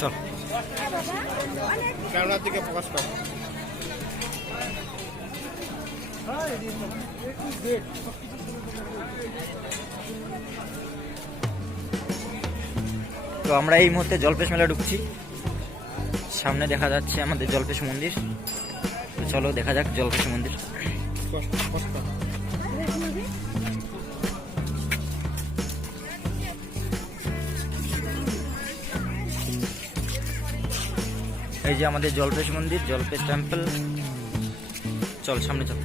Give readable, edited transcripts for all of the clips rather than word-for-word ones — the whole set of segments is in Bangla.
চল ক্যামেরার দিকে ফোকাস কর। তো আমরা এই মুহূর্তে জলপেশ মেলা ঢুকছি। সামনে দেখা যাচ্ছে আমাদের জলপেশ মন্দির। তো চলো দেখা যাক জলপেশ মন্দির। এই যে আমাদের জলপেশ মন্দির, জলপেশ টেম্পল। চল সামনে চল,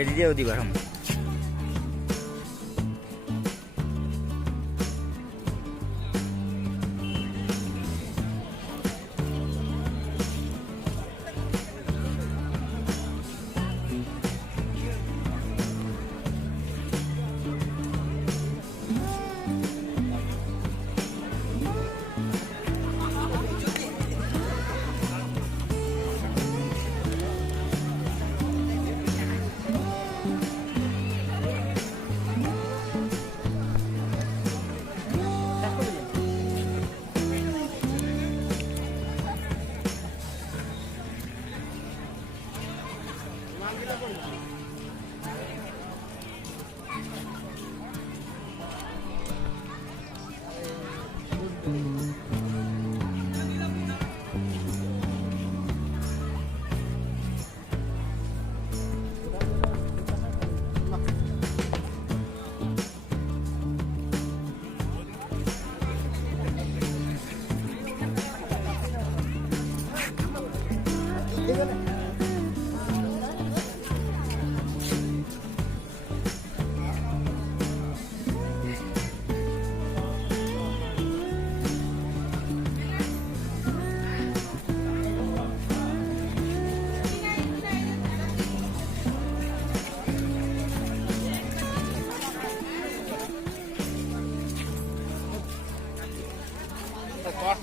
এদিকে ওদিকে বাড়াম।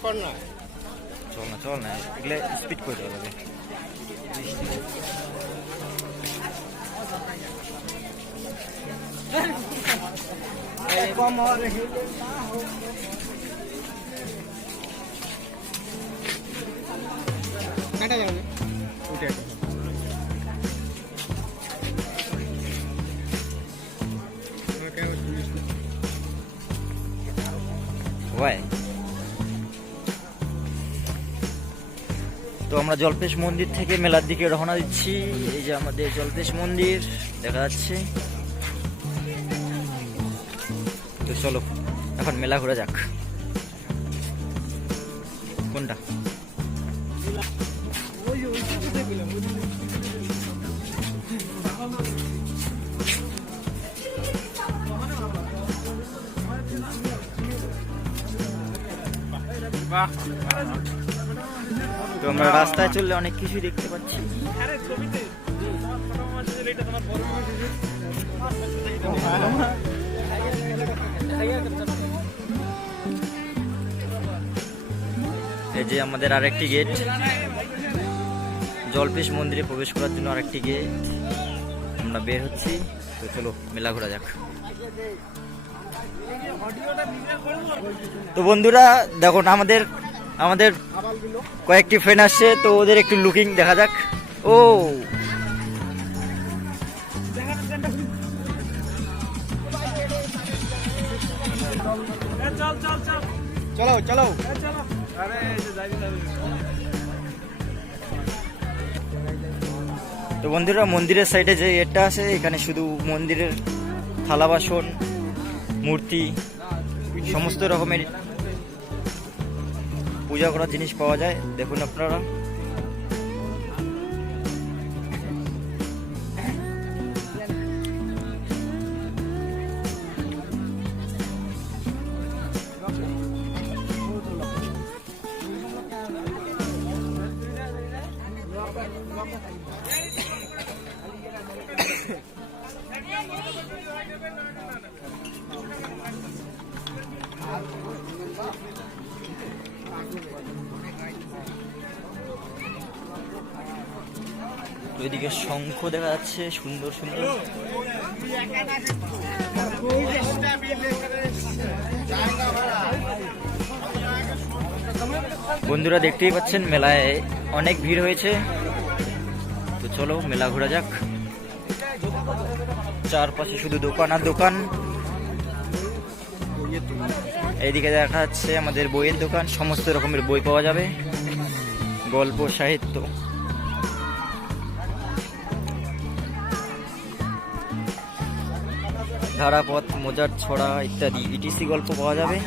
চল না চল না, এগুলো স্পিড করে দেওয়া যাবে। কাটা যাবে না উঠে ওয়াই। তো আমরা জলপেশ মন্দির থেকে মেলার দিকে রওনা দিচ্ছি। এই যে আমাদের জলপেশ মন্দির দেখা যাচ্ছে। তো চলো এখন মেলা ঘোরা যাক। কোনটা? তো আমরা রাস্তায় চললে অনেক কিছুই দেখতে পাচ্ছি। এই যে আমাদের আরেকটি গেট, জলপেশ মন্দিরে প্রবেশ করার জন্য আরেকটি গেট। আমরা বের হচ্ছি। তো চলো মেলা ঘোরা যাক। তো বন্ধুরা দেখো না, আমাদের কয়েকটি ফ্রেন্ড আসছে। তো ওদের একটু লুকিং দেখা যাক। ও চলো চলো। তো বন্ধুরা মন্দিরের সাইডে যে এটা আছে, এখানে শুধু মন্দিরের থালা বাসন, মূর্তি, সমস্ত রকমের পূজা করার জিনিস পাওয়া যায়। দেখুন আপনারা। তো ওইদিকে শঙ্খ দেখা যাচ্ছে সুন্দর সুন্দর। বন্ধুরা দেখতেই পাচ্ছেন মেলায় অনেক ভিড় হয়েছে, তো চলো মেলা ঘোরা যাক। চারপাশে শুধু দোকান আর দোকান। এইদিকে দেখা যাচ্ছে আমাদের বইয়ের দোকান, সমস্ত রকমের বই পাওয়া যাবে, গল্প সাহিত্য। ধারাপথ, মোজার ছড়া ইত্যাদি ইটিসি গল্প পাওয়া যাবে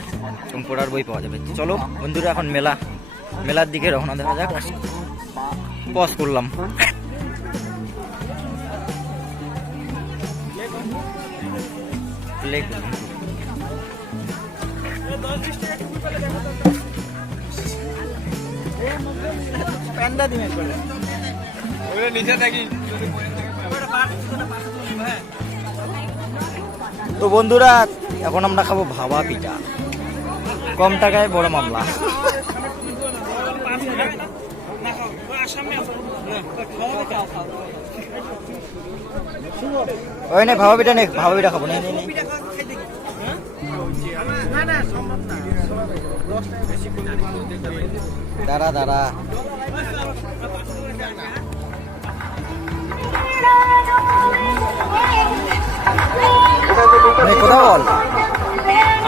এবং পড়ার বই পাওয়া যাবে। চলো বন্ধুরা এখন মেলার দিকে রওনা দেওয়া যাক। পজ করলাম। তো বন্ধুরা এখন আমরা খাবো ভাবা পিঠা, কম টাকায় বড় মামলা। ওই নে ভাবা পিঠা, নে ভাবা পিঠা খাবো। দাঁড়া দাঁড়া, কথা বল।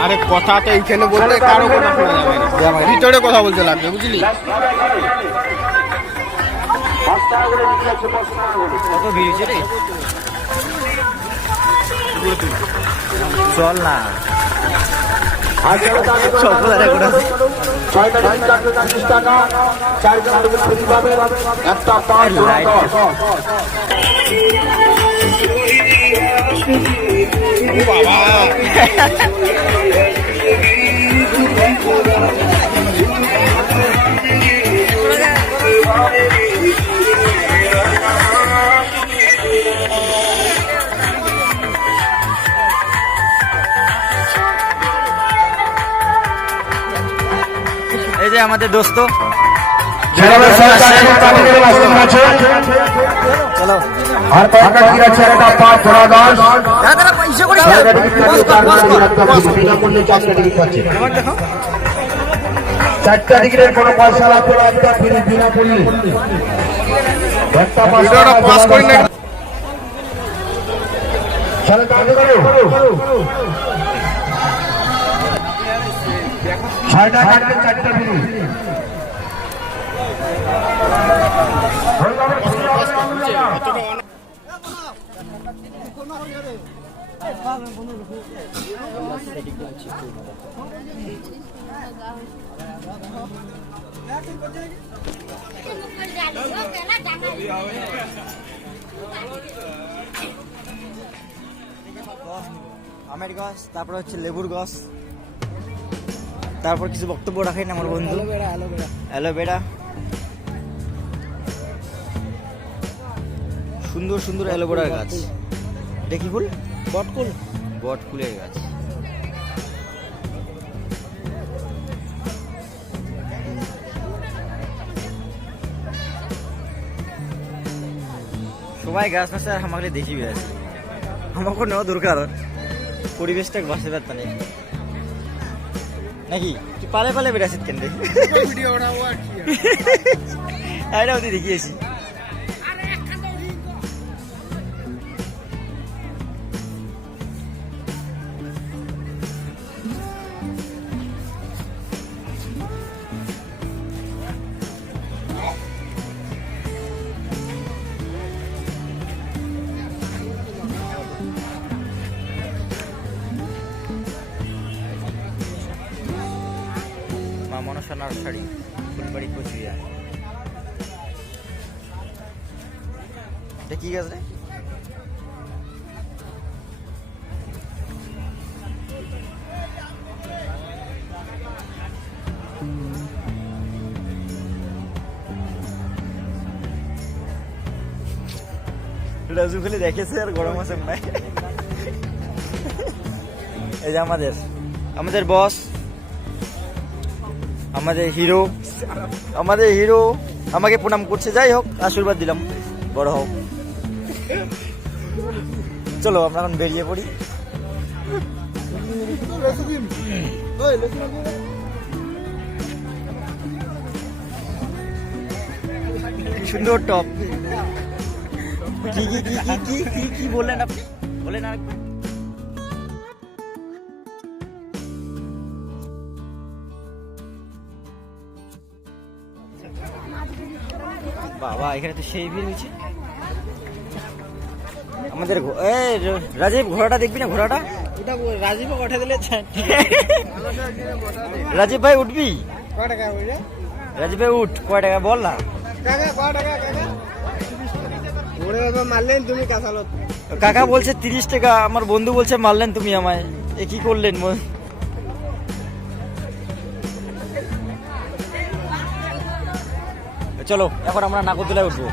আরে কথাটা এইখানে বললে কারো কথা শোনা যাবে না, ভিতরে কথা বলতে লাগবে, বুঝলি? কত ভিড় হয়েছে রে, চল না। এই যে আমাদের দোস্ত, চলো চারটা টিকিটের কোনো পয়সা লাগবে না, বিনা মূল্যে একটা পাস করি না। ছয়টা কাটবে, চারটা বিলি। আমের গাছ, তারপর হচ্ছে লেবুর গাছ, তারপর কিছু বক্তব্য রাখেন আমার বন্ধু। অ্যালোভেরা, সুন্দর সুন্দর অ্যালোভেরার গাছ। দেখি ফুল, বটকুল, বটকুলের গাছ। সবাই গাছ আছে আর আমাকে দেখি আছে, আমাকে নেওয়া দরকার, পরিবেশটা বাঁচতে পারত না নাকি? তুই পালে পালে বেড়াচ্ছিস কেন রে? ওদের দেখিয়েছি। মনসা নার্সারি, ফুলবাড়ি, কোচবিহার। এটা কি গাছ রে? রাজু খালি দেখেছে আর গরম আছে নাই। এই যে আমাদের বস, আমাদের হিরো আমাকে প্রণাম করছে। যাই হোক, আশীর্বাদ দিলাম, বড় হোক। চলো আমরা এখন বেরিয়ে পড়ি। কি সুন্দর টপ। কি কি কি কি কি কি কি বললেন আপনি? বলেন আর বাবা, এখানে তো সেই ভিড় হয়েছে। আমাদের রাজীব ঘোড়াটা দেখবি না? ঘোড়াটা রাজীব ওঠা দিলে রাজীব ভাই উঠবি? রাজীব ভাই উঠ, কয় টাকা বল না। মারলেন তুমি কাঁচালত। কাকা বলছে 30 টাকা, আমার বন্ধু বলছে মারলেন তুমি আমায়। এ কি করলেন? চলো এখন আমরা নাগরদোলায় উঠবো।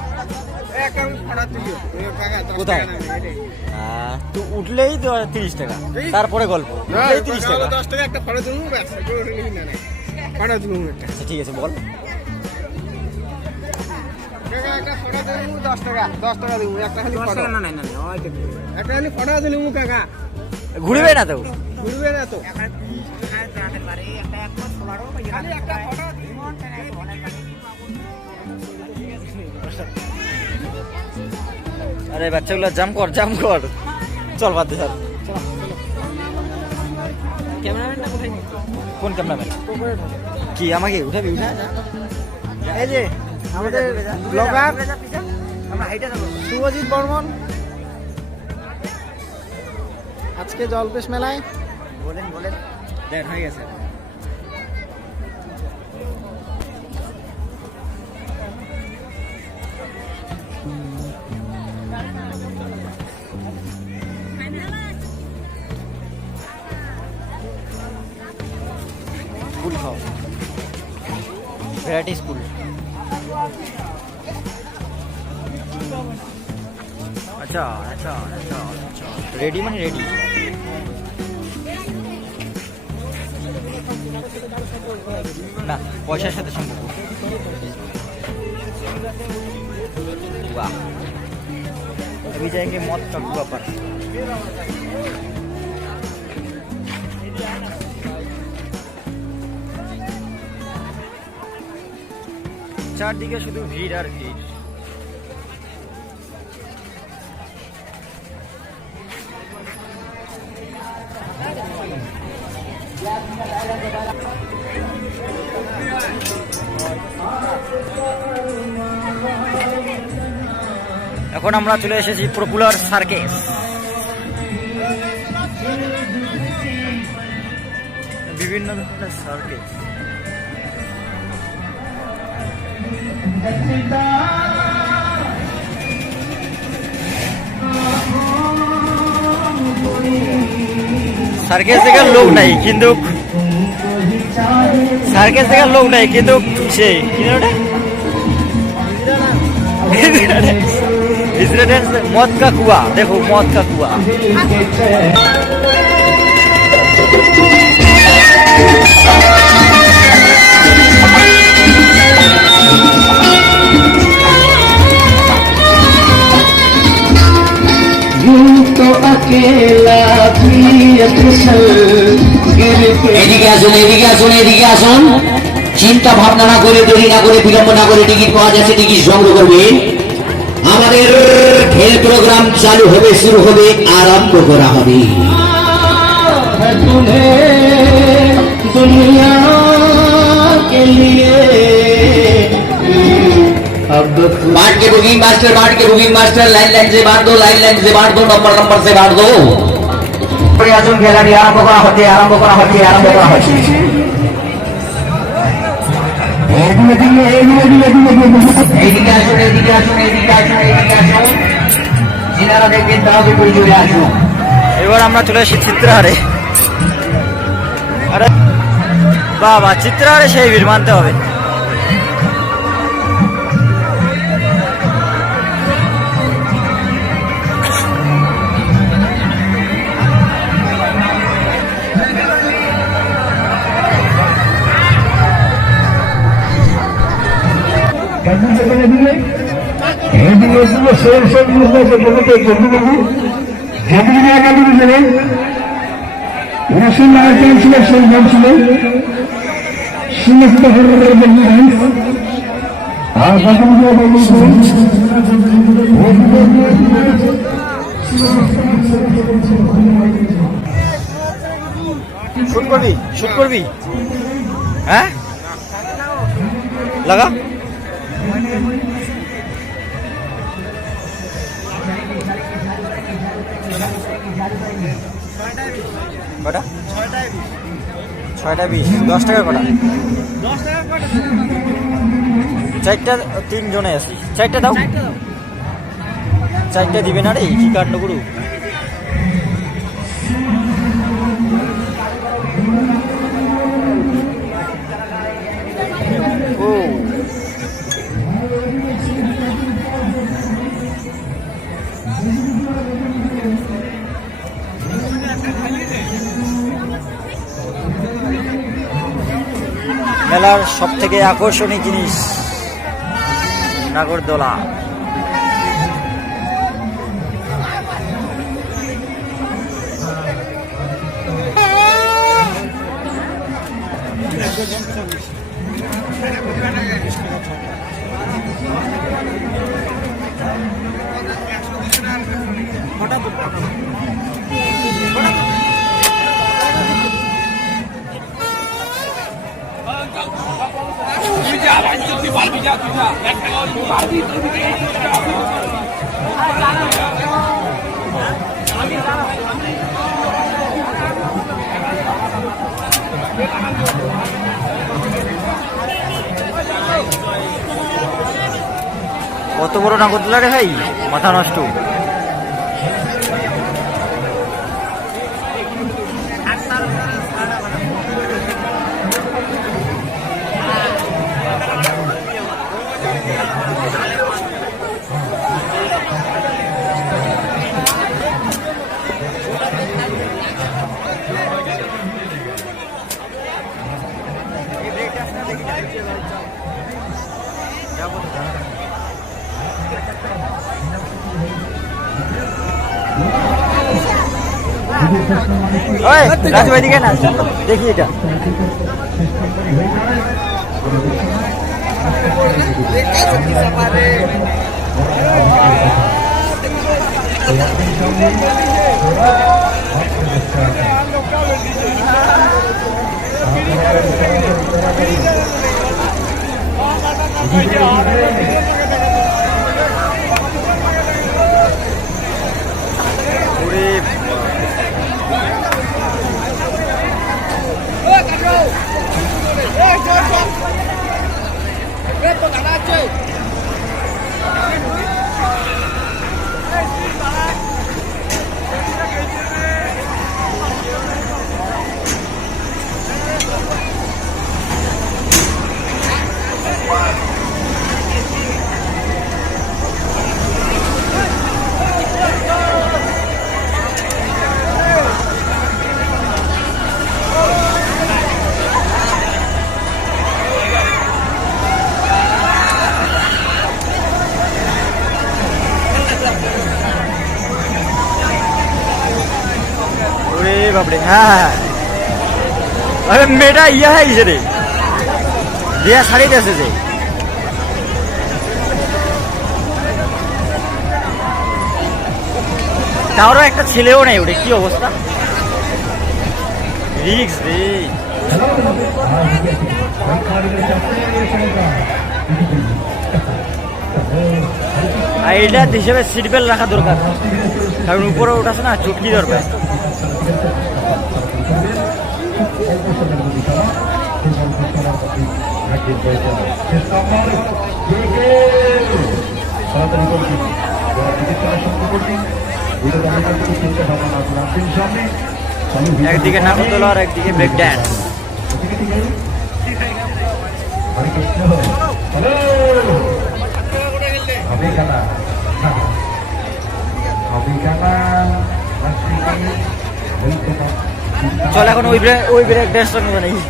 কোথায়? তো উঠলেই তো 30 টাকা, তারপরে গল্প। 30 টাকা 10 টাকা একটা ফটো দিন। ফটো দিন একটা। আচ্ছা ঠিক আছে বল। একটা ফটো দিন 10 টাকা। 10 টাকা দিন একটা খালি ফটো। না না না একটা খালি ফটো দিন কাকা। ঘুরবে না তো? ঘুরবে না তো। আরে বাচ্চাগুলো জাম কর, জাম কর। চল বাদ দে স্যার। ক্যামেরাম্যানটা কোথায়? কোন ক্যামেরাম্যান? কি আমাকে উঠাবি? উঠা এই যে আমাদের ব্লগার শুভজিৎ বর্মন আজকে জলপেশ মেলায়। বলেন বলেন। দেখ হয়ে গেছে। स्कूल खाओ, वैरायटी स्कूल। अच्छा अच्छा अच्छा अच्छा, रेडी माने रेडी। ना পয়সার সাথে সম্পর্ক। वाह, अभी जाएंगे मौत का कुआं पर। চারদিকে শুধু ভিড় আর ভিড়। এখন আমরা চলে এসেছি পপুলার সার্কেস। বিভিন্ন ধরনের সার্কেস। সার্কেস দেখার লোক নাই কিন্তু সেই मौत का कुआं। देखो मौत का कुआं। तो अकेला भी এদিকে আসুন। চিন্তা ভাবনা না করে, দেরি না করে, বিলম্ব না করে টিকিট পাওয়া যাচ্ছে, টিকিট সংগ্রহ করবে। আমাদের খেল প্রোগ্রাম চালু হবে, শুরু হবে, আরম্ভ করা হবে। দুনিয়া के लिए बाट के बुकिंग मास्टर लाइन से बांट दो, नंबर से बांट दो। আসুন, খেলাটি আরম্ভ করা হচ্ছে। এইদিকে আসুন। যিনারা দেখবেন তারা পরিচয় আসুন। এবার আমরা চলে এসেছি চিত্রহারে। আরে বাবা, চিত্রহারে সেই ভিড় মানতে হবে। এদিকে যেগুলো সেই সব জিনিস জমিতে যেগুলি একাডেমি ছিলেন রসুল আয়োজন ছিল সেই গান ছিল সমস্ত আর শুট করবি হ্যাঁ লাগা কটা 6টা 20 10 টাকা কটা 4টা 3 জনে আছি 4টা দাও 4টা দিবে না রে কি কাণ্ড করু ও মেলার সব থেকে আকর্ষণীয় জিনিস নাগরদোলা কত বড় নাগরদোলা রে ভাই মাথা নষ্ট রাজু এদিকে না দেখি এটা বাপরে হ্যাঁ আরে মেয়েটা ইয়া হয়েছে রে বিয়া শাড়ি দিয়েছে যে তারও একটা ছেলেও নেই ওটা কি অবস্থা রিক্স রে আর এটা হিসেবে সিট বেল্ট রাখা দরকার কারণ উপরে ওঠাছে না চুটকি দরকার একদিকে নাগরদোলা আর একদিকে ব্রেক ড্যান্স চল এখন ওই ব্রেক ড্যান্সটা নেবে নাকি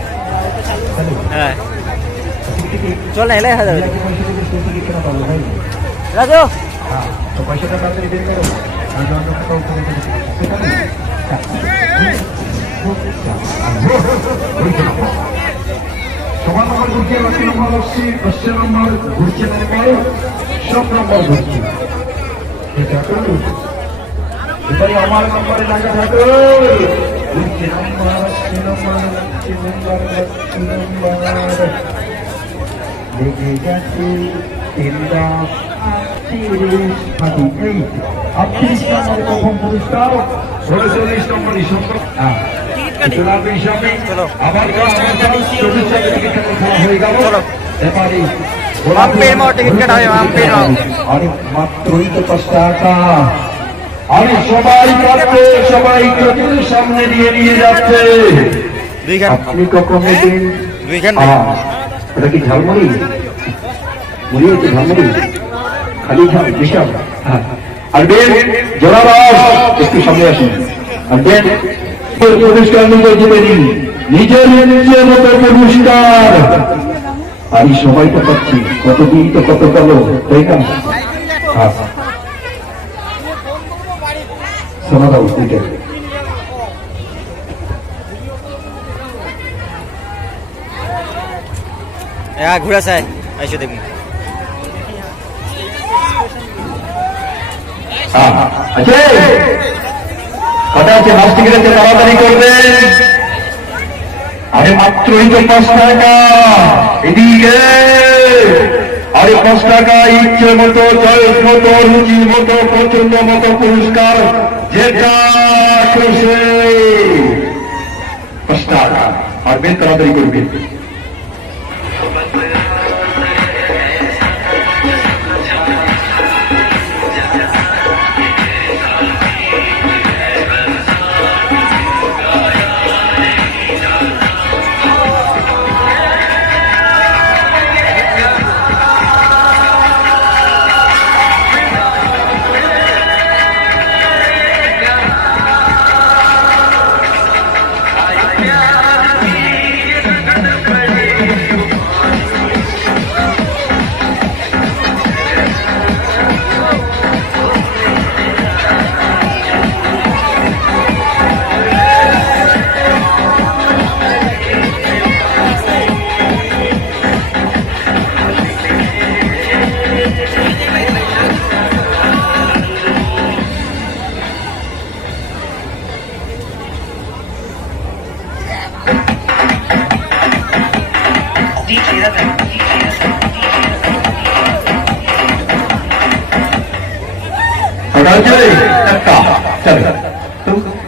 হ্যাঁ চল না এলাই যাবে রাজু তো পয়সাটা তাড়াতাড়ি বের করো আর অন্য কোথাও করে দেবে। ঠিক আছে? সবার নম্বর ঘুরছে, 80 নম্বর বসছি, 80 নম্বর ঘুরছে, সব নম্বর ঘুরছে। এটাই আমার নম্বরে লাগা থাকো। ঘুরছে নম্বর, 80 নম্বর, 80 নম্বর, 80 নম্বর। লেগে গেছে 38 নম্বর প্রথম পুরস্কার, 39 নম্বর ইসম্পর। আবার হয়ে গেল এবারে টিকিট কাটা হয় অনেক মাত্রই তো 5 টাকা। আমি সবাই পাচ্ছে, সবাই চোখের সামনে দিয়ে নিয়ে যাচ্ছে। আপনি কখন নেবেন? ওটা কি ঝালমুড়ি? মুড়ি হচ্ছে ঝালমুড়ি, খালি ঝাল বিশাল। আর বেন জোড়াবাস একটু সামনে আসুন। আর বেন পুরস্কার নিজে জিতে নিন, নিজের নিজের মতো পুরস্কার। আমি সবাই তো পাচ্ছি, কতদিন তো কত কালো, তাই না? হ্যাঁ শোনা দাও এটা ঘুরা চাই এসে দেখুন। আছে কথা আছে, মাস টিকিট আছে, তাড়াতাড়ি করবেন। আরে মাত্রই তো 5 টাকা, এদিকে আরে 5 টাকা ইচ্ছে মতো, চয়েস মতো, রুচি মতো, পছন্দ মতো পুরস্কার, যেটা খুশি 5 টাকা। আর বেশ তাড়াতাড়ি করবেন।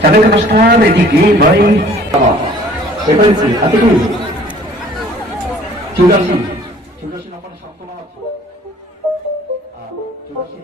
চাঁদের নমস্কার, এদিকে ভাই এবার কি হাতে করি 84 নম্বরে সপ্তম আছে, 84